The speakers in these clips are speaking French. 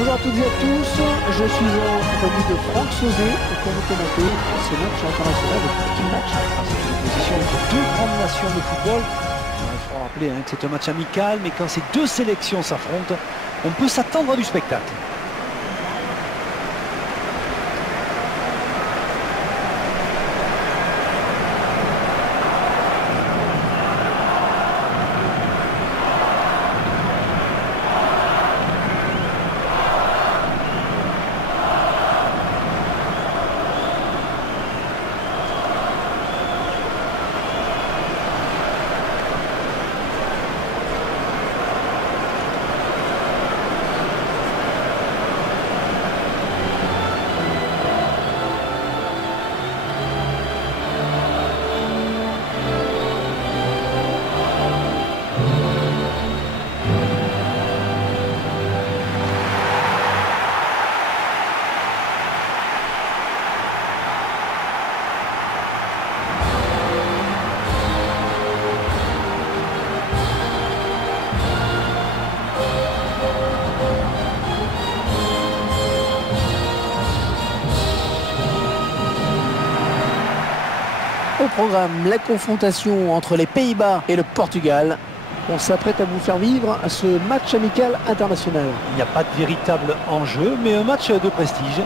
Bonjour à toutes et à tous, je suis en compagnie de Franck Sauzet pour vous commenter ce match international, le petit match face à l'opposition entre deux grandes nations de football. Il faut rappeler que c'est un match amical, mais quand ces deux sélections s'affrontent, on peut s'attendre à du spectacle. Au programme, la confrontation entre les Pays-Bas et le Portugal. On s'apprête à vous faire vivre ce match amical international. Il n'y a pas de véritable enjeu, mais un match de prestige.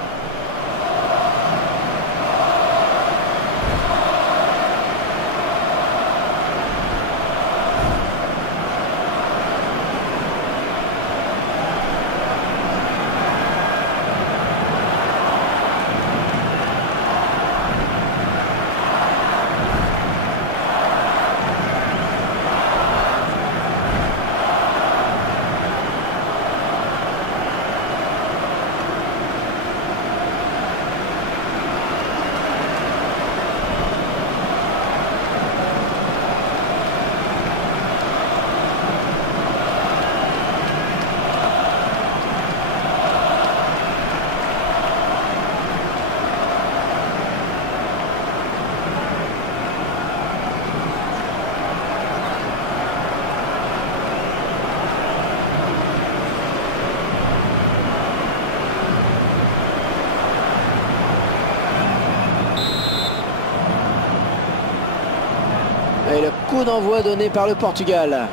Et le coup d'envoi donné par le Portugal.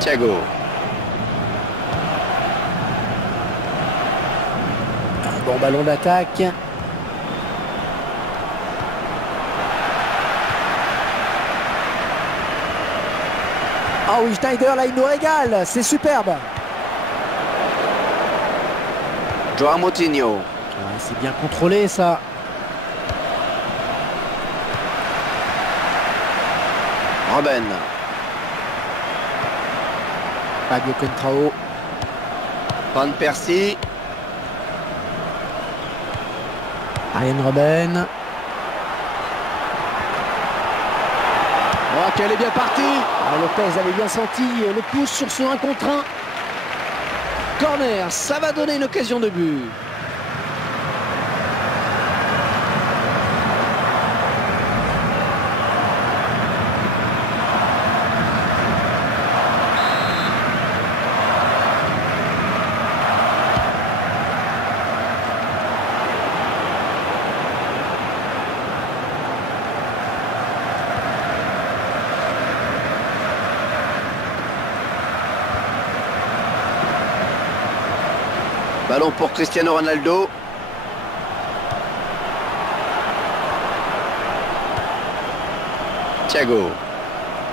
Thiago. Un bon ballon d'attaque. Ah oui, Schneider, là, il nous régale. C'est superbe. Joao Moutinho. Ah, c'est bien contrôlé, ça. Robben. Fabio Contrao. Van Persie. Arjen Robben. Oh, qu'elle est bien partie. Ah, Lopez avait bien senti le pouce sur ce 1 contre 1. Corner, ça va donner une occasion de but. Ballon pour Cristiano Ronaldo. Thiago.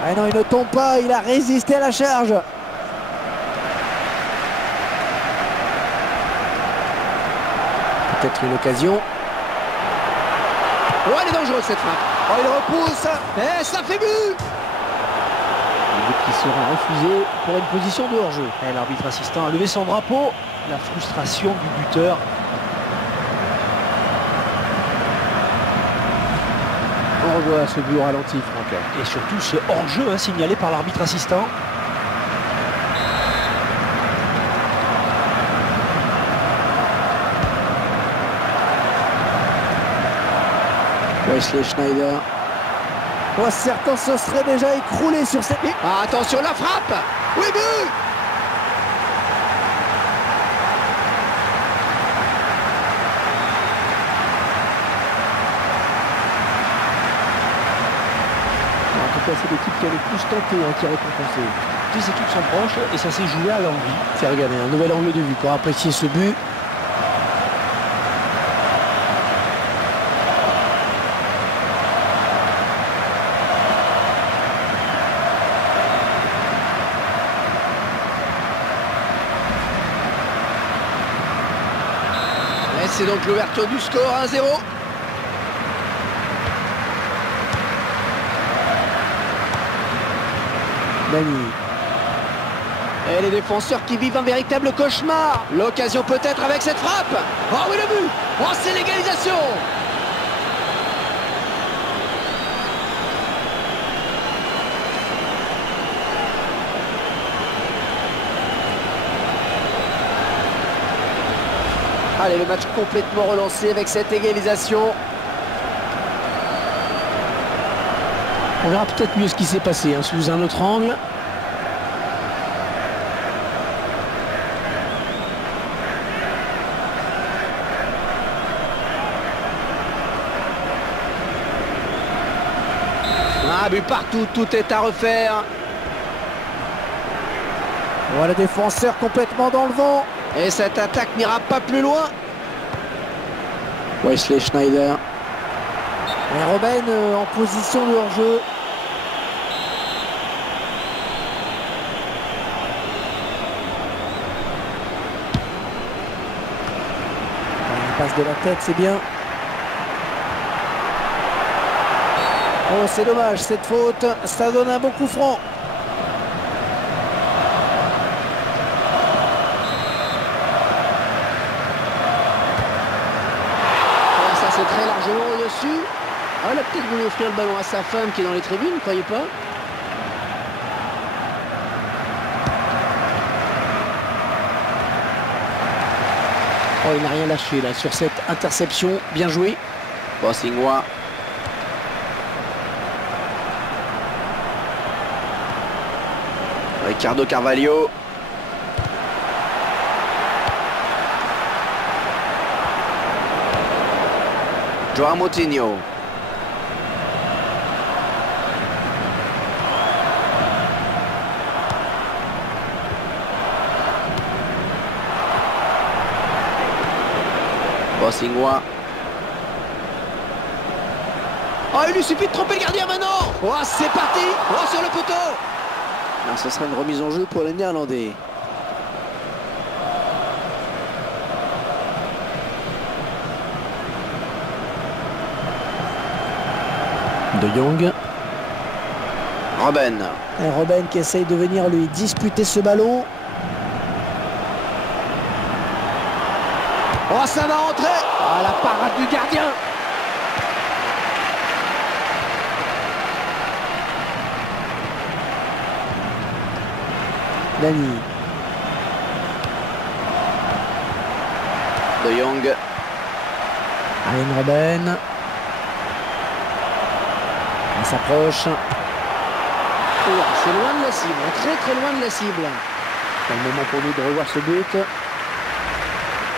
Ah non, il ne tombe pas, il a résisté à la charge. Peut-être une occasion. Oh, elle est dangereuse cette frappe. Oh, il repousse. Et ça fait but. Le but qui sera refusé pour une position de hors-jeu. L'arbitre assistant a levé son drapeau. La frustration du buteur. On revoit ce but au ralenti, Franck. Et surtout ce hors-jeu signalé par l'arbitre assistant. Wesley Schneider. Oh, certains se seraient déjà écroulés sur cette... Ah, attention la frappe. Oui, but. qu'elle est plus tentée qui est récompensée. Les équipes sont proches et ça s'est joué à l'envie. C'est regarder un nouvel angle de vue pour apprécier ce but. Et c'est donc l'ouverture du score 1-0. Dani. Et les défenseurs qui vivent un véritable cauchemar. L'occasion peut-être avec cette frappe. Oh oui, le but. Oh, c'est l'égalisation. Allez, le match complètement relancé avec cette égalisation. On verra peut-être mieux ce qui s'est passé sous un autre angle. Un but partout, tout est à refaire. Voilà le défenseur complètement dans le vent. Et cette attaque n'ira pas plus loin. Wesley Schneider. Et Robben en position de hors-jeu. Une passe de la tête, c'est bien. Oh, c'est dommage, cette faute, ça donne un bon coup franc. Ça, c'est très largement au-dessus. Ah, elle a peut-être voulu offrir le ballon à sa femme qui est dans les tribunes, ne croyez pas? Oh, il n'a rien lâché là sur cette interception. Bien joué. Bossingwa. Ricardo Carvalho. Joao Moutinho. Bossingwa. Oh, il lui suffit de tromper le gardien maintenant. Oh, c'est parti. Oh, sur le poteau. Alors, ce sera une remise en jeu pour les Néerlandais. De Jong. Robben. Et Robben qui essaye de venir lui disputer ce ballon. Oh, ça va rentrer. Ah, la parade du gardien. Dani. De Jong. Arjen Robben. On s'approche. Oh, c'est loin de la cible, très très loin de la cible. C'est le moment pour nous de revoir ce but.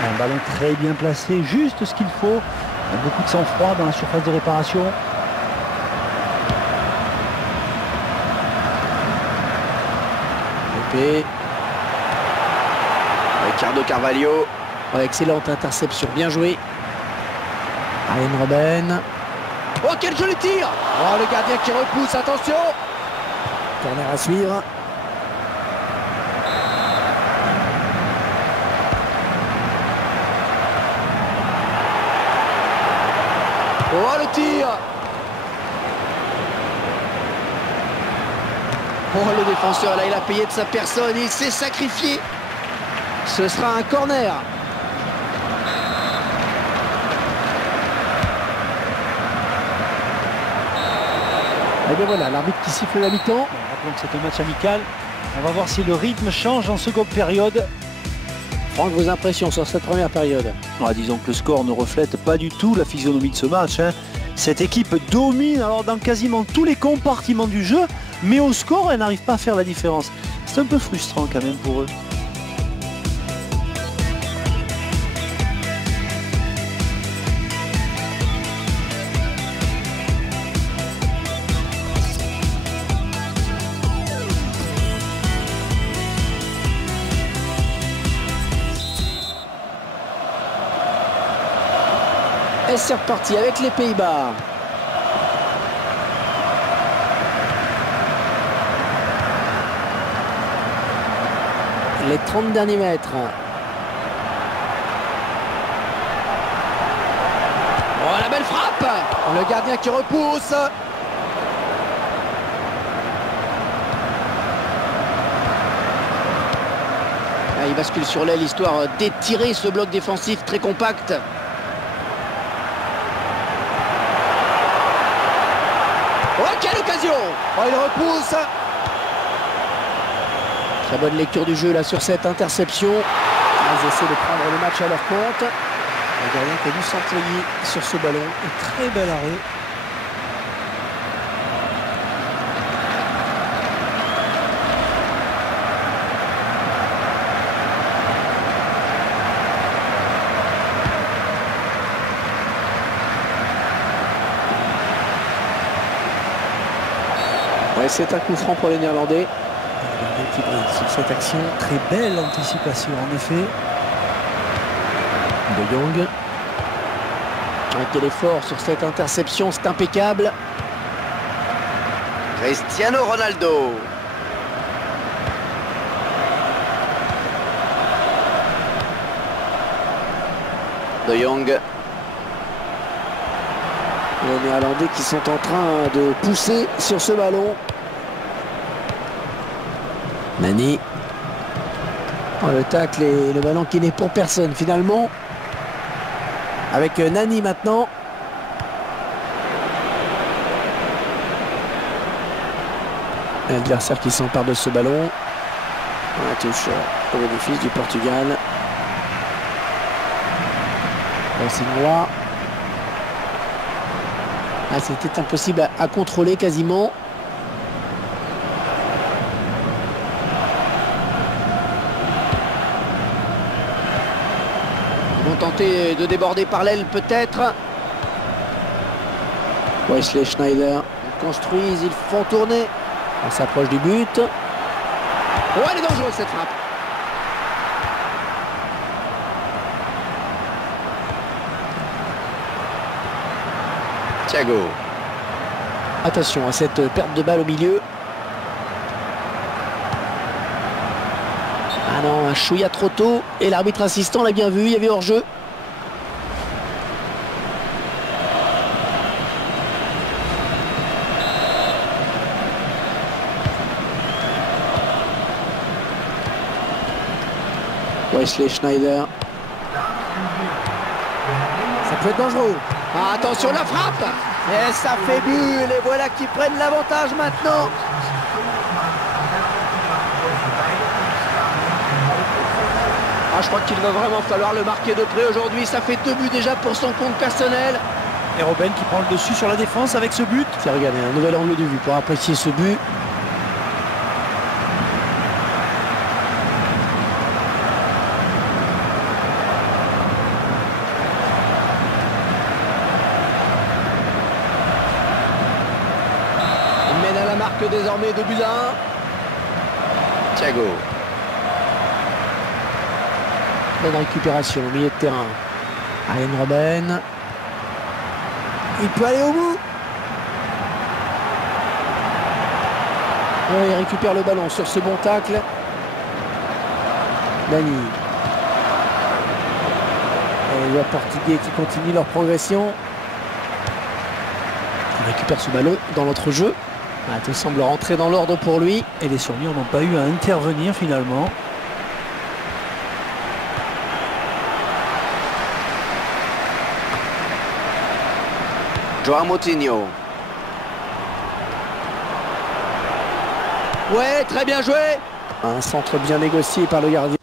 Un ballon très bien placé, juste ce qu'il faut. Beaucoup de sang-froid dans la surface de réparation. Pépé. Ricardo Carvalho. Oh, excellente interception, bien joué. Arjen Robben. Oh, quel joli tir. Oh, le gardien qui repousse, attention. Corner à suivre. Oh, le tir. Oh, le défenseur, là, il a payé de sa personne, il s'est sacrifié. Ce sera un corner. Et bien voilà, l'arbitre qui siffle la mi-temps. Rappelons que c'est un match amical. On va voir si le rythme change en seconde période. Franck, vos impressions sur cette première période? Disons que le score ne reflète pas du tout la physionomie de ce match. Cette équipe domine alors dans quasiment tous les compartiments du jeu, mais au score, elle n'arrive pas à faire la différence. C'est un peu frustrant quand même pour eux. Et c'est reparti avec les Pays-Bas. Les 30 derniers mètres. Oh, la belle frappe! Le gardien qui repousse. Ah, il bascule sur l'aile, histoire d'étirer ce bloc défensif très compact. Oh, quelle occasion! Oh, il repousse. Très bonne lecture du jeu là sur cette interception. Ils essaient de prendre le match à leur compte. Le gardien qui a dû s'employer sur ce ballon. Un très bel arrêt. Ouais, c'est un coup franc pour les Néerlandais. Qui brille sur cette action. Très belle anticipation en effet. De Jong. Quel effort sur cette interception, c'est impeccable. Cristiano Ronaldo. De Jong. Les Néerlandais qui sont en train de pousser sur ce ballon. Nani. Oh, le tacle et le ballon qui n'est pour personne finalement. Avec Nani maintenant. L'adversaire qui s'empare de ce ballon. La touche au bénéfice du Portugal. Rossignois. Ah, c'était impossible à contrôler quasiment. Ils vont tenter de déborder par l'aile peut-être. Wesley Schneider. Ils construisent, ils font tourner. On s'approche du but. Oh, elle est dangereuse cette frappe. Thiago. Attention à cette perte de balle au milieu. Ah non, un chouïa trop tôt. Et l'arbitre assistant l'a bien vu, il y avait hors-jeu. Wesley Schneider. Ça peut être dangereux. Ah, attention la frappe. Et ça fait but. Les voilà qui prennent l'avantage maintenant. Ah, je crois qu'il va vraiment falloir le marquer de près aujourd'hui. Ça fait 2 buts déjà pour son compte personnel. Et Robben qui prend le dessus sur la défense avec ce but. C'est regardez un nouvel angle de vue pour apprécier ce but. Il mène à la marque désormais 2 buts à 1. Thiago. Bonne récupération au milieu de terrain. Arjen Robben. Il peut aller au bout. Il récupère le ballon sur ce bon tacle. Nani. Et les Portugais qui continuent leur progression. Il récupère ce ballon dans notre jeu. Ah, tout semble rentrer dans l'ordre pour lui. Et les Surniers n'ont pas eu à intervenir finalement. Joao Moutinho. Ouais, très bien joué. Un centre bien négocié par le gardien.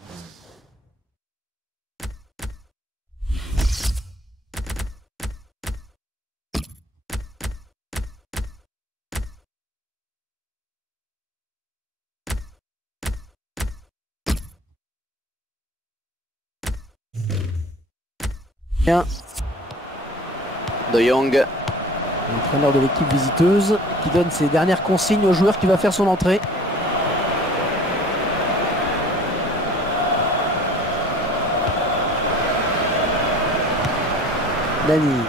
Bien. De Jong. L'entraîneur de l'équipe visiteuse qui donne ses dernières consignes au joueur qui va faire son entrée. Nani.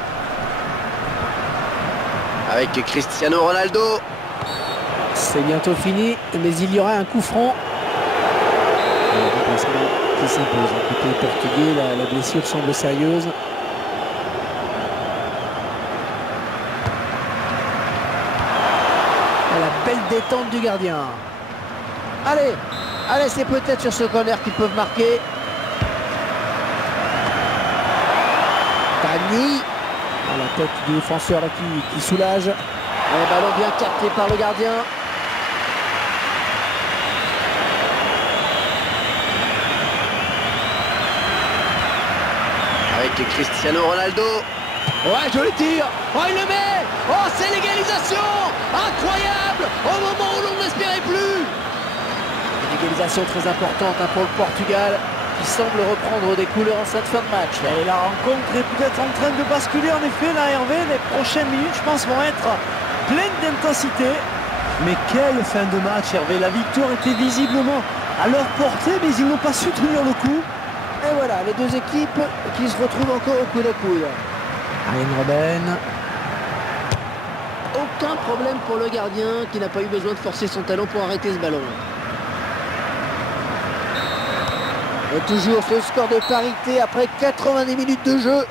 Avec Cristiano Ronaldo. C'est bientôt fini, mais il y aura un coup franc. Le remplacement qui s'impose. Côté portugais, la blessure semble sérieuse. La belle détente du gardien. Allez, allez, c'est peut-être sur ce corner qu'ils peuvent marquer. Tani. À la tête du défenseur là, qui soulage. Un ballon bien capté par le gardien. Avec Cristiano Ronaldo. Ouais, joli tir. Oh, il le met. Oh, c'est l'égalisation. Incroyable. Au moment où l'on n'espérait plus. Une égalisation très importante pour le Portugal, qui semble reprendre des couleurs en cette fin de match. Et la rencontre est peut-être en train de basculer en effet là, Hervé. Les prochaines minutes, je pense, vont être pleines d'intensité. Mais quelle fin de match, Hervé. La victoire était visiblement à leur portée, mais ils n'ont pas su tenir le coup. Et voilà, les deux équipes qui se retrouvent encore au coude à coude. Arjen Robben. Aucun problème pour le gardien qui n'a pas eu besoin de forcer son talon pour arrêter ce ballon. Et toujours ce score de parité après 90 minutes de jeu.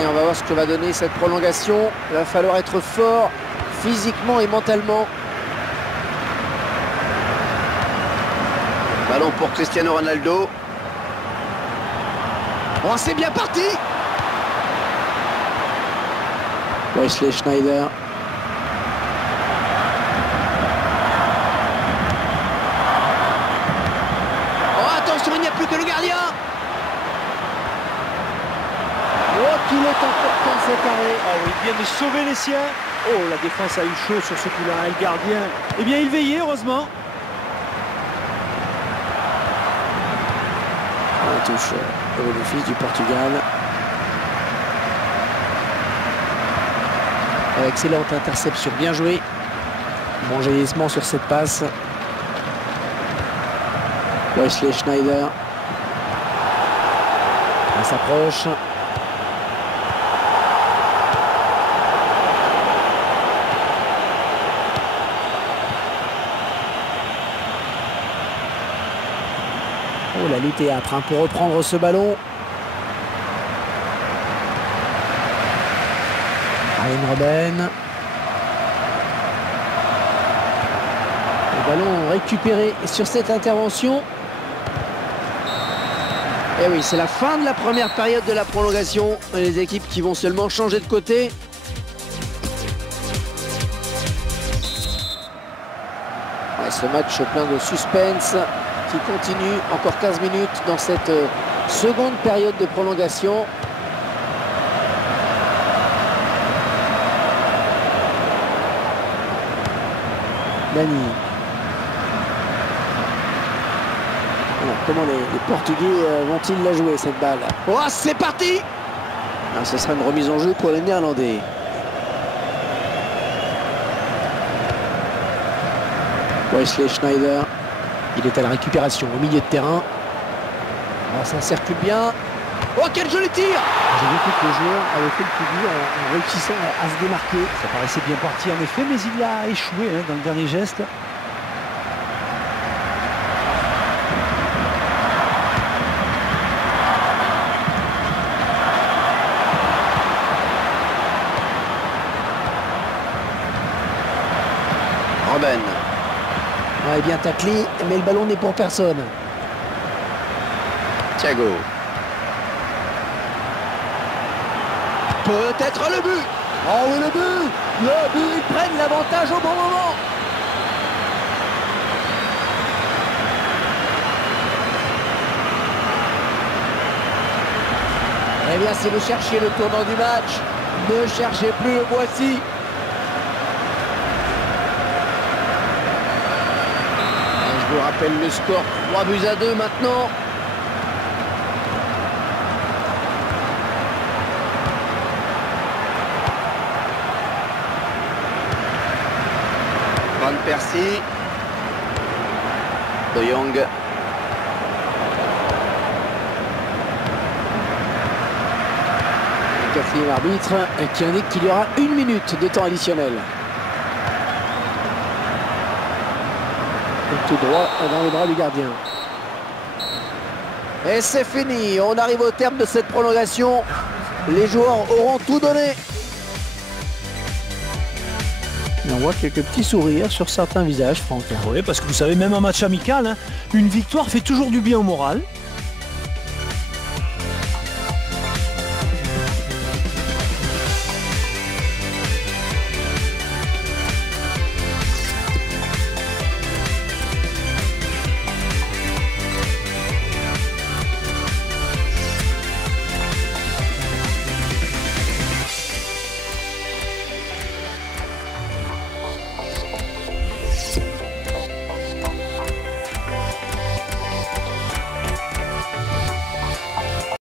Et on va voir ce que va donner cette prolongation. Il va falloir être fort physiquement et mentalement. Ballon pour Cristiano Ronaldo. Oh, c'est bien parti. Wesley Schneider. Oh, attention, il n'y a plus que le gardien. Oh, qu'il est important cet arrêt. Ah oui, il vient de sauver les siens. Oh, la défense a eu chaud sur ce coup-là. Et le gardien, eh bien, il veillait, heureusement. On touche au bénéfice du Portugal. Excellente interception, bien joué. Bon jaillissement sur cette passe. Wesley Schneider. On s'approche. Oh, la lutte est âpre pour reprendre ce ballon. Arjen Robben. Le ballon récupéré sur cette intervention. Et oui, c'est la fin de la première période de la prolongation. Les équipes qui vont seulement changer de côté. Ouais, ce match plein de suspense qui continue encore 15 minutes dans cette seconde période de prolongation. Dani. Alors, comment les Portugais vont-ils la jouer cette balle? Oh, c'est parti! Alors, ce sera une remise en jeu pour les Néerlandais. Wesley Schneider. Il est à la récupération au milieu de terrain. Oh, ça circule bien. Oh, quel joli tir! J'ai vu que le joueur avait fait le plus dur en réussissant à se démarquer. Ça paraissait bien parti en effet, mais il a échoué dans le dernier geste. Robben. Ouais, bien taclé, mais le ballon n'est pour personne. Thiago. Peut-être le but. Oh oui, le but. Le but, ils prennent l'avantage au bon moment. Eh bien, si vous cherchiez le tournant du match, ne cherchez plus, le voici. Je vous rappelle le score, 3-2 maintenant. Van Persie. De Jong. quatrième arbitre qui indique qu'il y aura 1 minute de temps additionnel. Et tout droit dans les bras du gardien. Et c'est fini, on arrive au terme de cette prolongation. Les joueurs auront tout donné. Et on voit quelques petits sourires sur certains visages, Franck. Oui, parce que vous savez, même en match amical, hein, une victoire fait toujours du bien au moral.